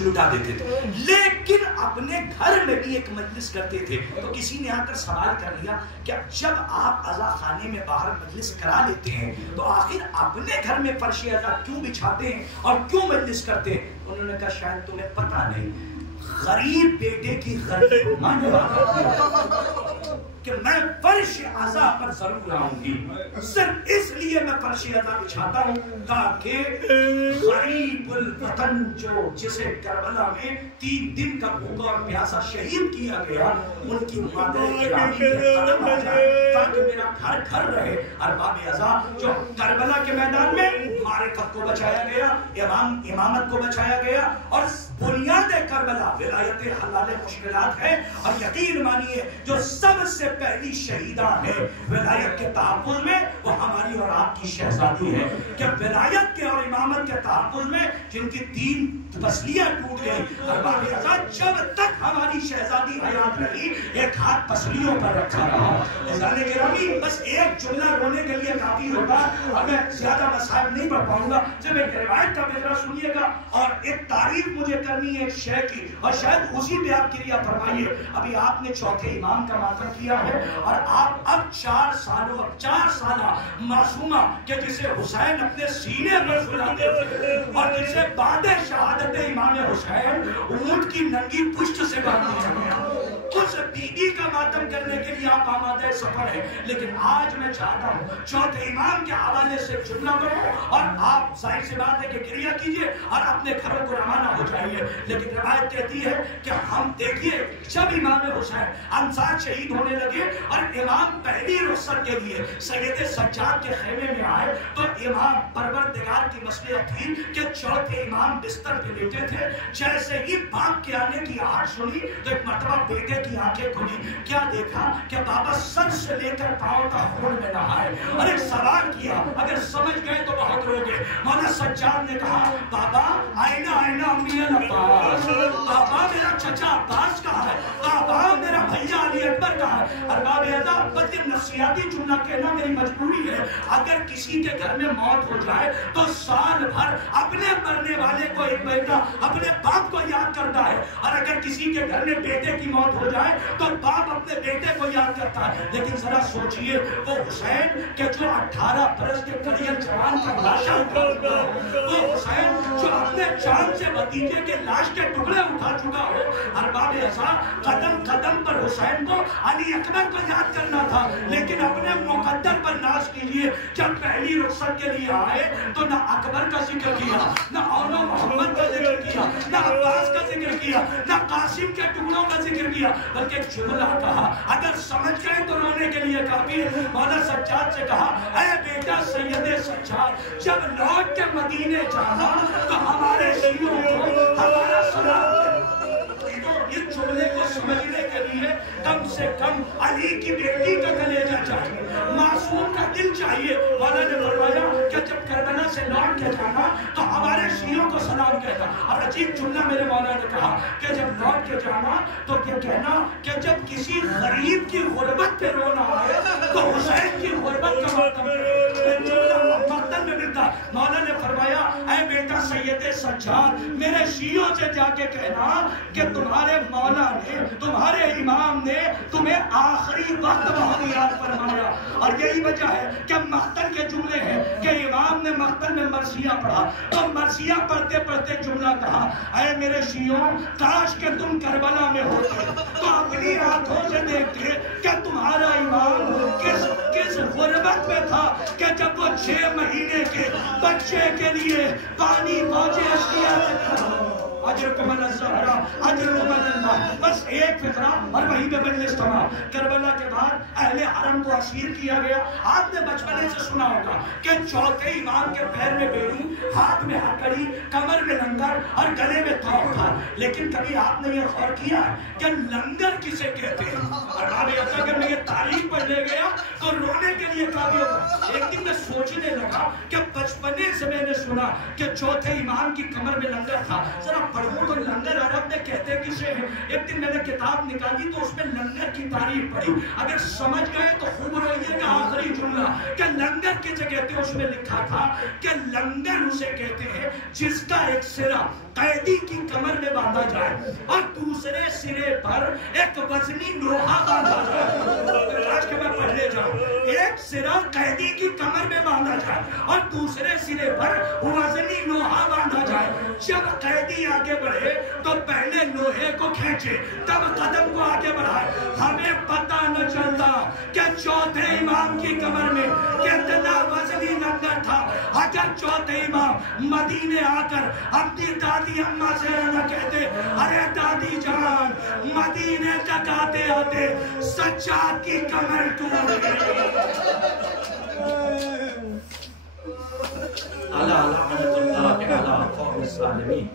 लुटा देते थे। लेकिन अपने घर में भी एक मजलिस करते थे। तो किसी ने आकर सवाल कर लिया कि जब आप अज़ा खाने में बाहर मजलिस करा लेते हैं तो आखिर अपने घर में फर्श अज़ा क्यों बिछाते हैं और क्यों मजलिस करते हैं? उन्होंने कहा शायद तुम्हें पता नहीं, गरीब बेटे की गरीब माँ ने कि मैं फर्श अज़ा पर जरूर आऊंगी, सिर्फ इसलिए मैं फर्श अज़ा बिछाता हूं ताकि गरीबुल वतन जो जिसे करबला में 3 दिन का भूखा और प्यासा शहीद किया गया, उनकी कदम आ जाए ताकि मेरा घर घर रहे। अरबाब अज़ा जो करबला के मैदान में मारिफत को बचाया गया, इमामत को बचाया गया, और बुनियाद करबला विलायत हलाल मुश्किलात है। और यकीन मानिए जो सबसे पहली शहीदा है विलायत के तहफ़्फ़ुज़ में, वो हमारी और आपकी शहजादी है। कि विलायत के और इमामत के तहफ़्फ़ुज़ में जिनकी 3 पसलियां टूट गई, अरबाब अज़ा जब तक हमारी शहजादी हयात रही एक हाथ पसलियों पर रखा रहा। बस एक जुमला रोने के लिए काफी होगा और मैं ज्यादा मसाइब नहीं पढ़ पाऊंगा। जब एक रिवायत का मेरा सुनिएगा और एक तारीफ मुझे करनी है एक शेर की, और शायद उसी पे आप क्रिया फरमाइए। अभी आपने चौथे इमाम का मातम किया है और आप अब 4 साल मासूमा के जिसे हुसैन अपने सीने पर सुलाते थे और जिसे बादे शहादत इमाम हुसैन ऊंट की नंगी पुष्ट से बांधते उस बीबी का मातम करने के लिए आप आमादे सफर है। लेकिन आज मैं चाहता हूँ चौथे इमाम के हवाले से जुमला करो और आप जाहिर सी बात है कि क्रिया कीजिए और अपने घरों को रवाना हो जाइए। लेकिन रिवायत कहती है कि हम देखिए जब इमाम हुसैन अंसार शहीद होने लगे और इमाम पहली रुखसत के लिए सैयद सज्जाद के खेमे में आए तो इमाम परवरदिगार की मसलियत थी कि चौथे इमाम बिस्तर पे लेटे थे। जैसे ही बाप के आने की आहट सुनी तो एक मरतबा बेटे की आंखें खुली। क्या देखा कि बाबा सर से लेकर पांव तक खून में नहाए और एक सवाल किया, अगर समझ गए तो बहुत रोगे। मौला सज्जाद ने कहा बाबा आईना आईना अमीर अब्बास, बाबा मेरा चचा अब्बास कहाँ है, बाबा मेरा भैया अली अकबर कहाँ है। अरबाब अज़ा बल्कि नसीहती जुमला कहना मेरी मजबूरी है। अगर किसी के घर में मौत हो जाए तो साल भर अपने मरने वाले को एक बेटा अपने बाप को याद करता है, और अगर किसी के घर में बेटे की मौत हो जाए तो बाप अपने बेटे को याद करता है। लेकिन जरा सोचिए वो हुसैन के जो 18 बरस के करियर जवान का लाशा उठा चुका हो, वो हुसैन जो अपने जान से भतीजे के लाश के टुकड़े उठा चुका हो। अरबाब अज़ा कदम कदम पर हुसैन को अली अकबर को याद करना था, लेकिन अपने मुकद्दर पर नाज कीजिए। जब पहली रुखसत के लिए आए तो ना अकबर का जिक्र किया, ना औनो मोहम्मद का जिक्र किया, ना अब्बास का जिक्र किया, ना कासिम के टुकड़ों का जिक्र किया, बल्कि एक जुमला कहा। अगर समझ गए तो रोने के लिए काफी है। मौला सज्जाद से कहा ऐ बेटा सैयद सज्जाद जब लौट के मदीने जाना तो हमारे शियों को हमारा सलाम। इस जुमले को समझने के लिए कम से कम अली की बेटी का कलेजा चाहिए, मासूम का दिल चाहिए। मौला ने फरमाया कि जब करबला से लौट के जाना तो हमारे शियों को सलाम कहना। और अजीब जुमला मेरे मौला ने कहा कि जब लौट के जाना तो क्या कहना कि जब किसी गरीब की गुर्बत पे रोना आए तो हुसैन की गुर्बत का मकतल में मिलता। मौला ने फरमाया ऐ बेटा सैयद सज्जाद मेरे शियों से जाके कहना कि तुम्हारे मौला ने तुम्हारे इमाम ने तुम्हें आखिरी वक्त बहुत याद फरमाया। और यही वजह है कि मकतल के जुमले हैं कि इमाम ने मकतल में मरसिया पढ़ा तो मरसिया पढ़ते पढ़ते जुमला कहा ऐ मेरे शियों काश के तुम करबला में होते तो अपनी आंखों से देखते कि तुम्हारा इमाम किस गुर्बत में था कि जब वो 6 महीने के बच्चे के लिए पानी मौजे अश्किया बस एक फिक्रा और वहीं पे मजलिस तमाम। करबला के बाद अहले हरम को असीर किया गया। आपने बचपने से सुना होगा कि चौथे इमाम के पैर में बेड़ी, हाथ में हथकड़ी, कमर में लंगर और गले में तौर था। लेकिन कभी आपने ये गौर किया कि लंगर किसे कहते हैं? अरबाब अज़ा अगर मैं ये तारीख पढ़ने गया तो रोने के लिए काफी होगा। एक दिन मैं सोचने लगा कि बचपने से मैंने सुना कि चौथे इमाम की कमर में लंगर था, जरा पढ़ूं तो लंगर अरब में कहते किसे हैं। एक दिन मैंने किताब निकाली तो उसमें लंगर की तारीफ पढ़ी। अगर समझ गए तो खूब रोइएगा आखिरी जुमला कि लंगर किसे कहते हैं। उसमें लिखा था कि लंगर उसे कहते हैं जिसका एक सिरा कैदी की कमर में جائے اور دوسرے سرے پر ایک وزنی لوہا باندھا جائے. آج کے میں پڑھنے جاؤں. ایک سرا قیدی کی کمر میں باندھا جائے اور دوسرے سرے پر وزنی لوہا باندھا جائے. جب قیدی آگے بڑھے تو پہلے لوہے کو کھینچے تب قدم کو آگے بڑھائے. ہمیں پتہ نہ چلتا کہ چوتھے امام کی کمر میں کتنا وزنی لنگر تھا. اگر چوتھے امام مدینے آ کر اپنی دادی اماں سے نہ کہتے ارے دادی جان مدینے تک آتے آتے سجاد کی کمر ٹوٹ گئی. اللہ لعنت اللہ علی قوم الظالمین.